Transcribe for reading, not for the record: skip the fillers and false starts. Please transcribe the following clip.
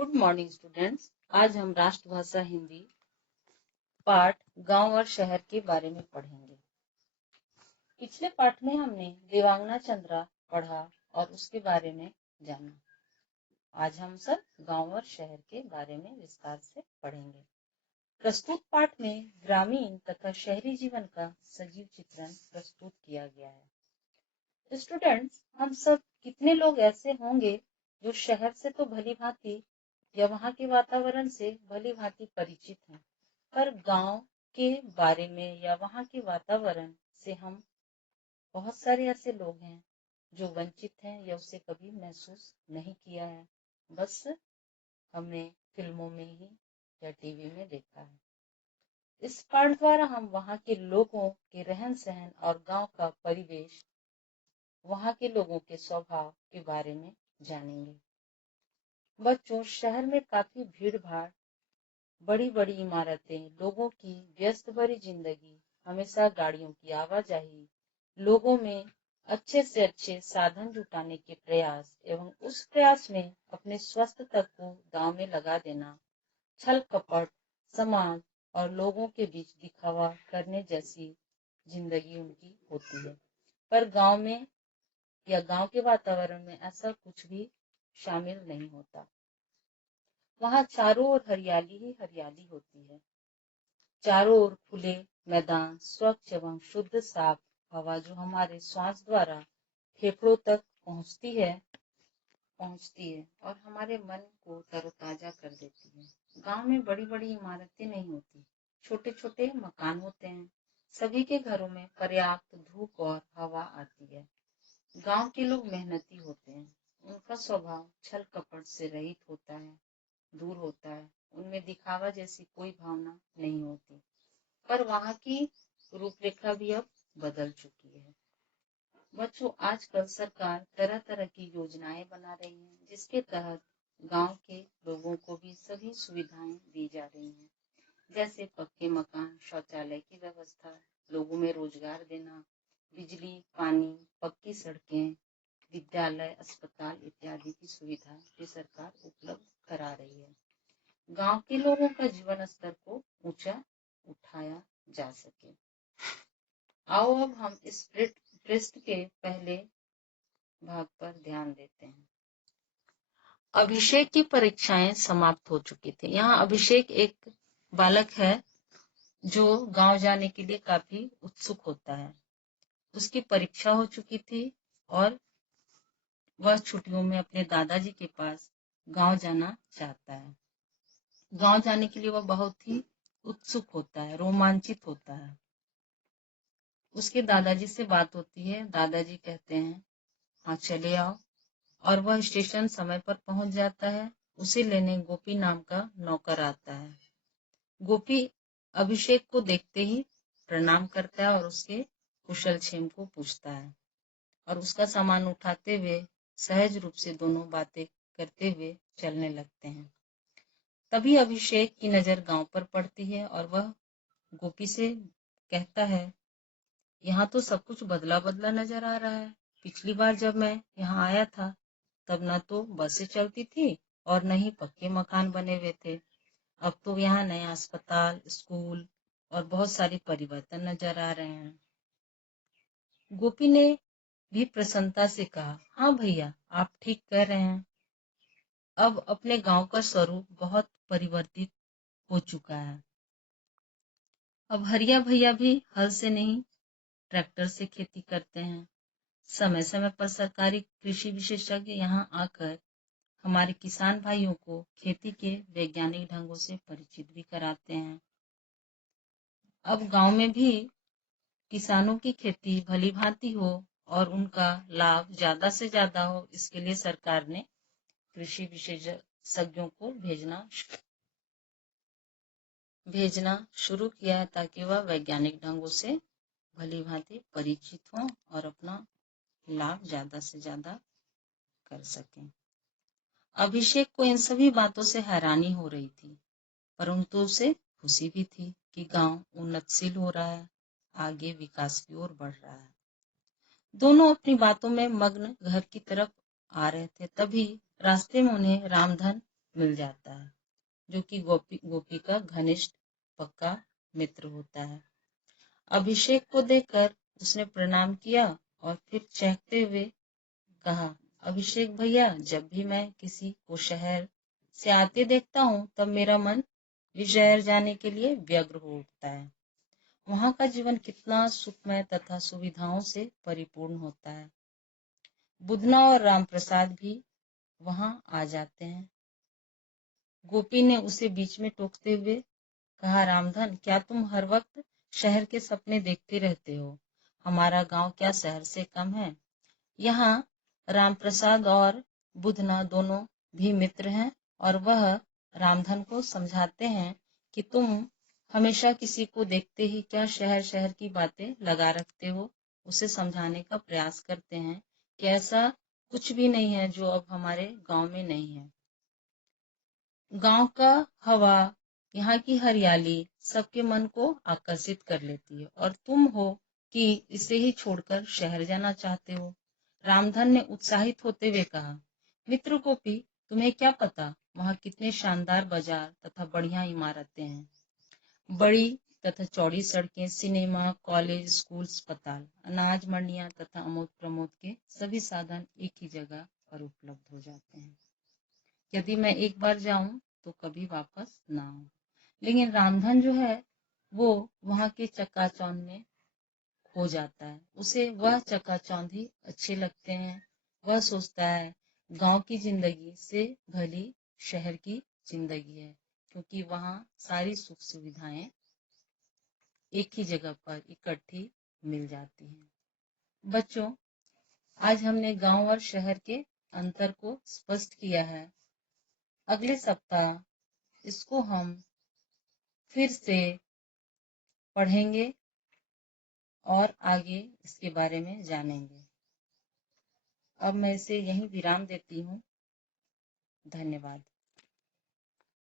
Good morning students. आज हम राष्ट्रभाषा हिंदी पाठ गांव और शहर के बारे में पढ़ेंगे। पिछले पाठ में हमने देवांगना चंद्रा पढ़ा और उसके बारे में जाना। आज हम सब गांव और शहर के बारे में विस्तार से पढ़ेंगे। प्रस्तुत पाठ में ग्रामीण तथा शहरी जीवन का सजीव चित्रण प्रस्तुत किया गया है। स्टूडेंट्स, हम सब कितने लोग ऐसे होंगे जो शहर से तो भली भांति या वहाँ के वातावरण से भली भांति परिचित हैं, पर गांव के बारे में या वहाँ के वातावरण से हम बहुत सारे ऐसे लोग हैं जो वंचित हैं या उसे कभी महसूस नहीं किया है, बस हमने फिल्मों में ही या टीवी में देखा है। इस पाठ द्वारा हम वहाँ के लोगों के रहन सहन और गांव का परिवेश, वहाँ के लोगों के स्वभाव के बारे में जानेंगे। बच्चों, शहर में काफी भीड़ भाड़, बड़ी बड़ी इमारतें, लोगों की व्यस्त भरी जिंदगी, हमेशा गाड़ियों की आवाजाही, लोगों में अच्छे से अच्छे साधन जुटाने के प्रयास एवं उस प्रयास में अपने स्वस्थ तक को दांव में लगा देना, छल कपट, समाज और लोगों के बीच दिखावा करने जैसी जिंदगी उनकी होती है। पर गांव में या गांव के वातावरण में ऐसा कुछ भी शामिल नहीं होता। वहाँ चारों ओर हरियाली ही हरियाली होती है। चारों ओर खुले मैदान, स्वच्छ एवं शुद्ध साफ हवा जो हमारे श्वास द्वारा फेफड़ों तक पहुँचती है और हमारे मन को तरोताजा कर देती है। गांव में बड़ी बड़ी इमारतें नहीं होती, छोटे छोटे मकान होते हैं। सभी के घरों में पर्याप्त धूप और हवा आती है। गांव के लोग मेहनती होते हैं। उनका स्वभाव छल कपट से रहित होता है, दूर होता है। उनमें दिखावा जैसी कोई भावना नहीं होती। पर वहाँ की रूपरेखा भी अब बदल चुकी है। बच्चों, आजकल सरकार तरह तरह की योजनाएं बना रही है, जिसके तहत गांव के लोगों को भी सभी सुविधाएं दी जा रही हैं, जैसे पक्के मकान, शौचालय की व्यवस्था, लोगों में रोजगार देना, बिजली, पानी, पक्की सड़कें, विद्यालय, अस्पताल इत्यादि की सुविधा भी सरकार उपलब्ध करा रही है। गांव के लोगों का जीवन स्तर को ऊंचा उठाया जा सके। आओ अब हम इस पृष्ठ के पहले भाग पर ध्यान देते हैं। अभिषेक की परीक्षाएं समाप्त हो चुकी थी। यहाँ अभिषेक एक बालक है जो गांव जाने के लिए काफी उत्सुक होता है। उसकी परीक्षा हो चुकी थी और वह छुट्टियों में अपने दादाजी के पास गांव जाना चाहता है। गांव जाने के लिए वह बहुत ही उत्सुक होता है, रोमांचित होता है। उसके दादाजी से बात होती है। दादाजी कहते हैं, हाँ चले आओ, और वह स्टेशन समय पर पहुंच जाता है। उसे लेने गोपी नाम का नौकर आता है। गोपी अभिषेक को देखते ही प्रणाम करता है और उसके कुशल क्षेम को पूछता है और उसका सामान उठाते हुए सहज रूप से दोनों बातें करते हुए चलने लगते हैं। तभी अभिषेक की नजर गांव पर पड़ती है और वह गोपी से कहता है, यहाँ तो सब कुछ बदला बदला नजर आ रहा है। पिछली बार जब मैं यहाँ आया था तब न तो बसें चलती थी और न ही पक्के मकान बने हुए थे। अब तो यहाँ नया अस्पताल, स्कूल और बहुत सारे परिवर्तन नजर आ रहे हैं। गोपी ने भी प्रसन्नता से कहा, हाँ भैया, आप ठीक कह रहे हैं। अब अपने गांव का स्वरूप बहुत परिवर्तित हो चुका है। अब हरिया भैया भी हल से नहीं ट्रैक्टर से खेती करते हैं। समय समय पर सरकारी कृषि विशेषज्ञ यहाँ आकर हमारे किसान भाइयों को खेती के वैज्ञानिक ढंगों से परिचित भी कराते हैं। अब गांव में भी किसानों की खेती भली भांति हो और उनका लाभ ज्यादा से ज्यादा हो, इसके लिए सरकार ने कृषि विशेषज्ञों को भेजना शुरू किया है ताकि वह वैज्ञानिक ढंगों से भली भांति परिचित हों और अपना लाभ ज्यादा से ज्यादा कर सकें। अभिषेक को इन सभी बातों से हैरानी हो रही थी, परंतु उसे खुशी भी थी कि गांव उन्नतशील हो रहा है, आगे विकास की ओर बढ़ रहा है। दोनों अपनी बातों में मग्न घर की तरफ आ रहे थे। तभी रास्ते में उन्हें रामधन मिल जाता है, जो कि गोपी का घनिष्ठ पक्का मित्र होता है। अभिषेक को देखकर उसने प्रणाम किया और फिर चहकते हुए कहा, अभिषेक भैया, जब भी मैं किसी को शहर से आते देखता हूँ तब मेरा मन भी शहर जाने के लिए व्यग्र हो उठता है। वहां का जीवन कितना सुखमय तथा सुविधाओं से परिपूर्ण होता है। बुधना और रामप्रसाद भी वहां आ जाते हैं। गोपी ने उसे बीच में टोकते हुए कहा, रामधन, क्या तुम हर वक्त शहर के सपने देखते रहते हो? हमारा गांव क्या शहर से कम है? यहाँ रामप्रसाद और बुधना दोनों भी मित्र हैं और वह रामधन को समझाते हैं कि तुम हमेशा किसी को देखते ही क्या शहर शहर की बातें लगा रखते हो। उसे समझाने का प्रयास करते हैं कि ऐसा कुछ भी नहीं है जो अब हमारे गांव में नहीं है। गांव का हवा, यहाँ की हरियाली सबके मन को आकर्षित कर लेती है और तुम हो कि इसे ही छोड़कर शहर जाना चाहते हो। रामधन ने उत्साहित होते हुए कहा, मित्र गोपी, तुम्हें क्या पता वहाँ कितने शानदार बाजार तथा बढ़िया इमारतें हैं। बड़ी तथा चौड़ी सड़कें, सिनेमा, कॉलेज, स्कूल, अस्पताल, अनाज मंडियां तथा आमोद प्रमोद के सभी साधन एक ही जगह पर उपलब्ध हो जाते हैं। यदि मैं एक बार जाऊं तो कभी वापस ना आऊं। लेकिन रामधन जो है वो वहां के चकाचौंध में खो जाता है। उसे वह चकाचौंध ही अच्छे लगते हैं। वह सोचता है गांव की जिंदगी से भली शहर की जिंदगी है, क्योंकि वहां सारी सुख सुविधाएं एक ही जगह पर इकट्ठी मिल जाती हैं। बच्चों, आज हमने गांव और शहर के अंतर को स्पष्ट किया है। अगले सप्ताह इसको हम फिर से पढ़ेंगे और आगे इसके बारे में जानेंगे। अब मैं इसे यहीं विराम देती हूँ। धन्यवाद।